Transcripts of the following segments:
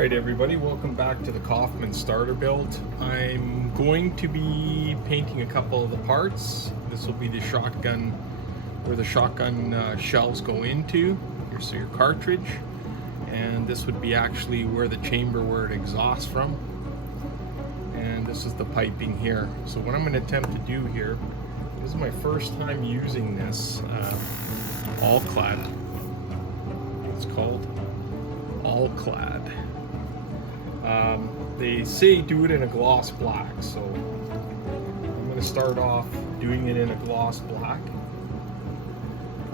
Alright everybody, welcome back to the Coffman starter build. I'm going to be painting a couple of the parts. This will be the shotgun, where the shotgun shells go into. Here's your cartridge. And this would be actually where the chamber where it exhausts from. And this is the piping here. So what I'm going to attempt to do here, this is my first time using this Alclad. It's called Alclad. They say do it in a gloss black, so I'm going to start off doing it in a gloss black.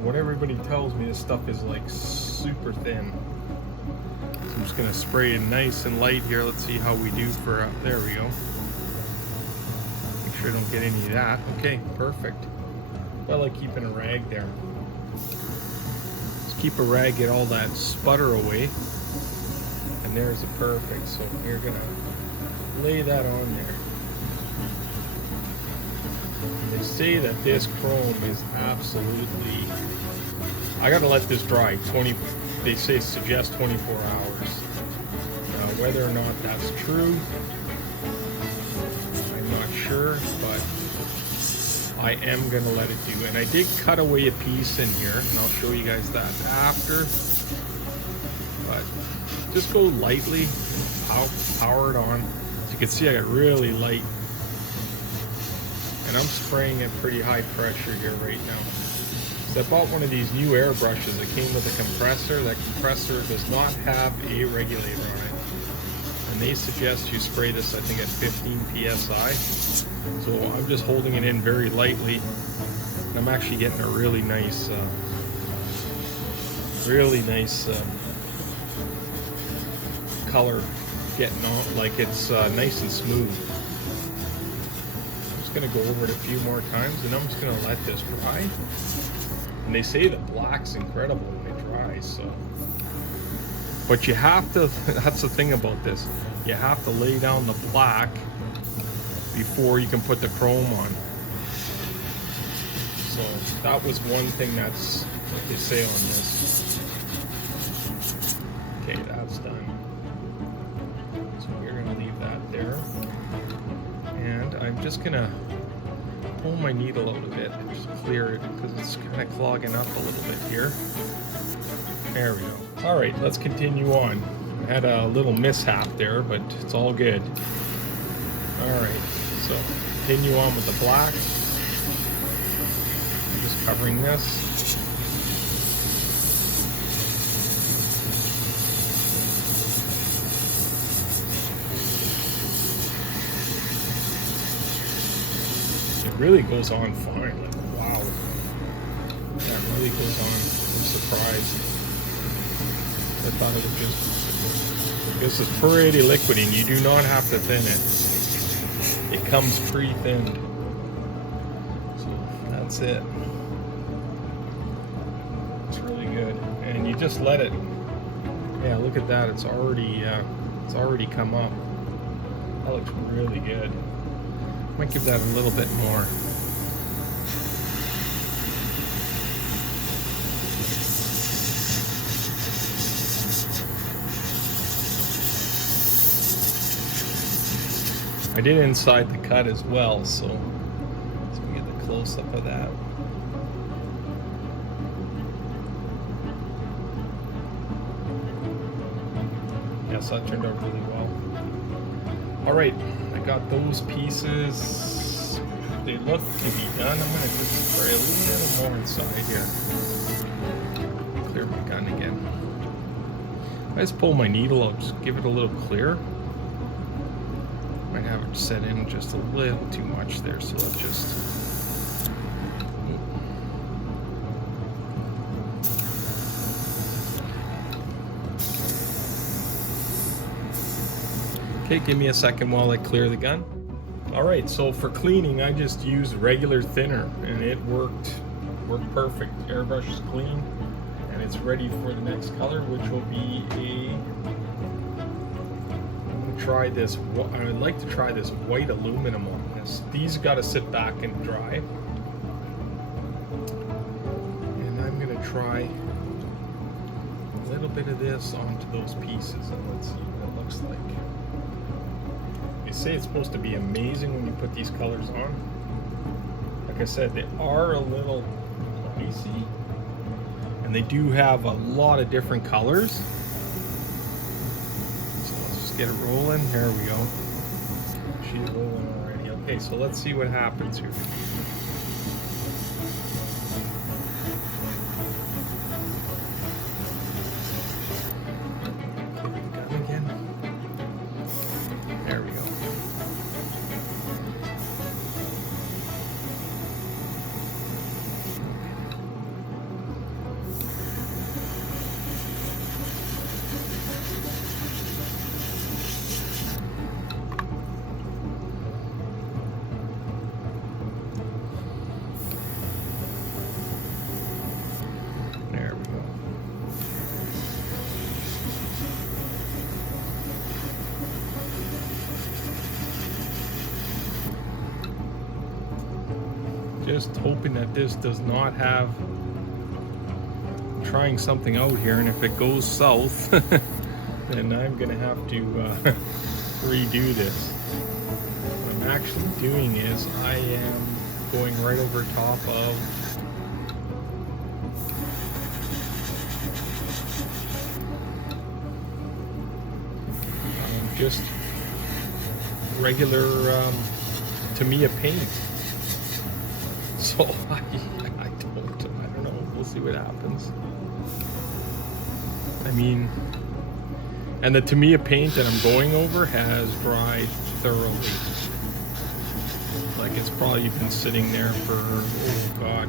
What everybody tells me, this stuff is like super thin. So I'm just going to spray it nice and light here. Let's see how we do for, there we go. Make sure I don't get any of that. Okay, perfect. I like keeping a rag there. Just keep a rag, get all that sputter away. And there's a perfect, so you're gonna lay that on there. They say that this chrome is absolutely, I gotta let this dry 20, they say suggest 24 hours. Now whether or not that's true, I'm not sure, but I am gonna let it do. And I did cut away a piece in here, and I'll show you guys that after. But just go lightly, power it on. As you can see, I got really light, and I'm spraying at pretty high pressure here right now. So I bought one of these new airbrushes that came with a compressor. That compressor does not have a regulator on it, and they suggest you spray this, I think, at 15 psi. So I'm just holding it in very lightly, and I'm actually getting a really nice color getting on, like it's nice and smooth. I'm just going to go over it a few more times, and I'm just going to let this dry. And they say the black's incredible when it dries, so. But you have to, that's the thing about this, you have to lay down the black before you can put the chrome on. So that was one thing that's what they say on this. Okay, that's done. So we're going to leave that there. And I'm just going to pull my needle out a bit and just clear it because it's kind of clogging up a little bit here. There we go. All right, let's continue on. I had a little mishap there, but it's all good. All right, so continue on with the black. I'm just covering this. It really goes on fine. Like, wow, that really goes on. I'm surprised. I thought it would just, this is pretty liquid, and you do not have to thin it. It comes pre-thinned. So that's it. It's really good, and you just let it. Yeah, look at that. It's already come up. That looks really good. Might give that a little bit more. I did inside the cut as well, so we get the close-up of that. Yes, that turned out really well. All right, I got those pieces. They look to be done. I'm gonna just spray a little more inside here. Clear my gun again. I just pull my needle out, just give it a little clear. Might have it set in just a little too much there, so let's just. Okay, give me a second while I clear the gun. Alright, so for cleaning, I just used regular thinner, and it worked perfect. Airbrush is clean, and it's ready for the next color, which will be try this. I would like to try this white aluminum on this. These got to sit back and dry, and I'm going to try a little bit of this onto those pieces, and let's see what it looks looks like. They say it's supposed to be amazing when you put these colors on. Like I said, they are a little pricey, and they do have a lot of different colors. So let's just get it rolling. There we go. She's rolling already. Okay, so let's see what happens here. There we go. There we go. Just hoping that this does not have, I'm trying something out here, and if it goes south, then I'm gonna have to redo this. What I'm actually doing is I am going right over top of just regular Tamiya paint. So I don't know. We'll see what happens. I mean, and the Tamiya paint that I'm going over has dried thoroughly. Like it's probably been sitting there for, oh God,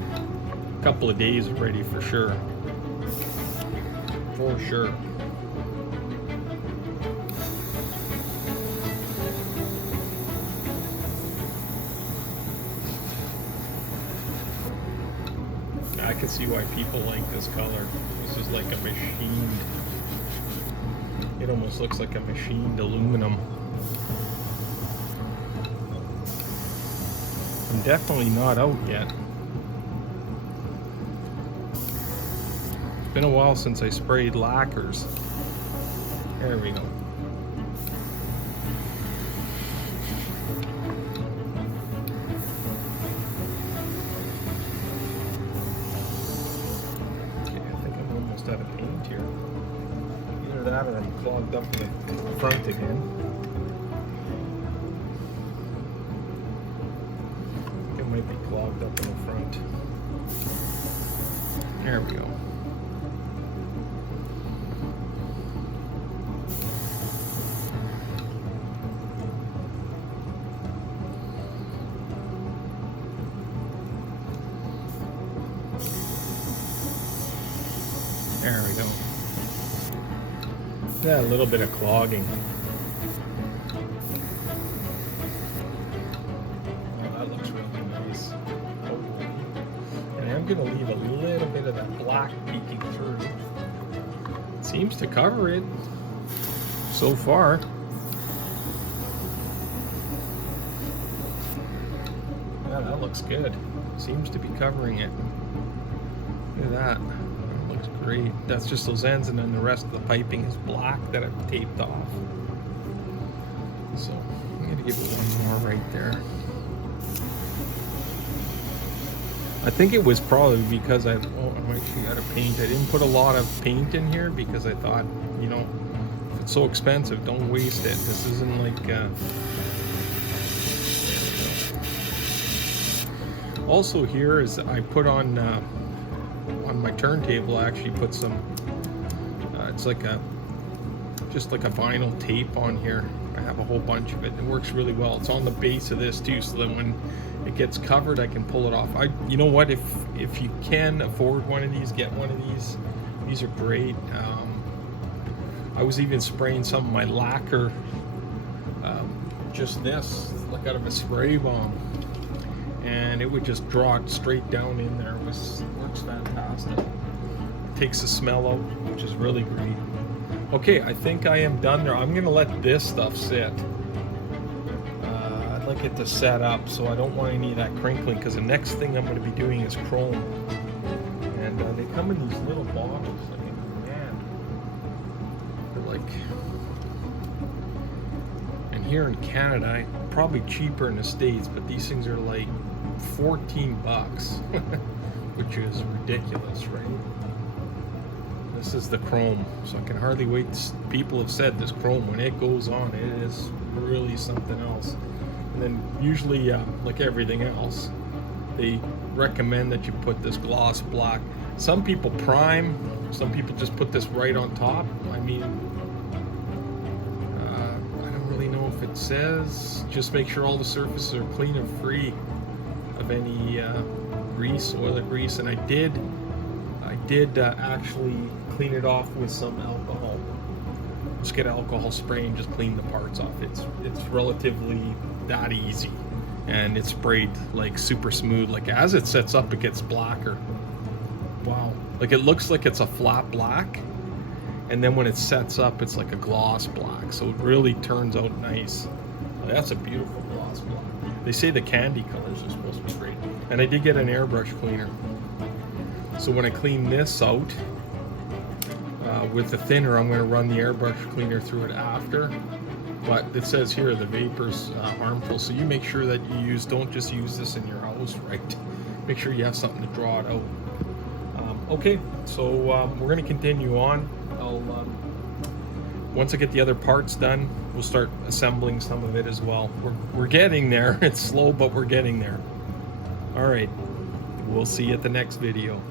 a couple of days already for sure. For sure. I can see why people like this color. This is like a machined, it almost looks like a machined aluminum. I'm definitely not out yet. It's been a while since I sprayed lacquers. There we go. Out of paint here. Either that or I'm clogged up in the front again. I think it might be clogged up in the front. There we go. There we go. Yeah, a little bit of clogging. Oh, that looks really nice. And I'm going to leave a little bit of that black peeking through. It seems to cover it so far. Yeah, that looks good. Seems to be covering it. Look at that. Looks great. That's just those ends, and then the rest of the piping is black that I've taped off. So I'm going to give it one more right there. I think it was probably because I'm actually out of paint. I didn't put a lot of paint in here because I thought, you know, if it's so expensive, don't waste it. This isn't like also here is I put on my turntable. I actually put some it's like just like a vinyl tape on here. I have a whole bunch of it. It works really well. It's on the base of this too, so that when it gets covered I can pull it off. You know what, if you can afford one of these, get one of these. These are great. I was even spraying some of my lacquer, just this, like out of a spray bomb, and it would just draw it straight down in there. It works fantastic. It takes the smell out, which is really great. Okay, I think I am done there. I'm gonna let this stuff sit. I'd like it to set up, so I don't want any of that crinkling, because the next thing I'm gonna be doing is chrome. And they come in these little bottles. I mean, man, they're like here in Canada, probably cheaper in the States, but these things are like 14 bucks, which is ridiculous, right? This is the chrome, so I can hardly wait. People have said this chrome, when it goes on, it is really something else. And then usually, like everything else, they recommend that you put this gloss black. Some people prime, some people just put this right on top. I mean, I don't really know if it says. Just make sure all the surfaces are clean and free of any grease, oil or grease. And I did actually clean it off with some alcohol. Just get alcohol spray and just clean the parts off. It's relatively that easy, and it's sprayed like super smooth. Like as it sets up, it gets blacker. Wow, like it looks like it's a flat black, and then when it sets up, it's like a gloss black. So it really turns out nice. That's a beautiful gloss black. They say the candy colors are supposed to be great. And I did get an airbrush cleaner. So when I clean this out with the thinner, I'm going to run the airbrush cleaner through it after. But it says here the vapor's harmful, so you make sure that you don't just use this in your house, right? Make sure you have something to draw it out. Okay, so we're going to continue on. Once I get the other parts done, we'll start assembling some of it as well. We're getting there. It's slow, but we're getting there. All right, we'll see you at the next video.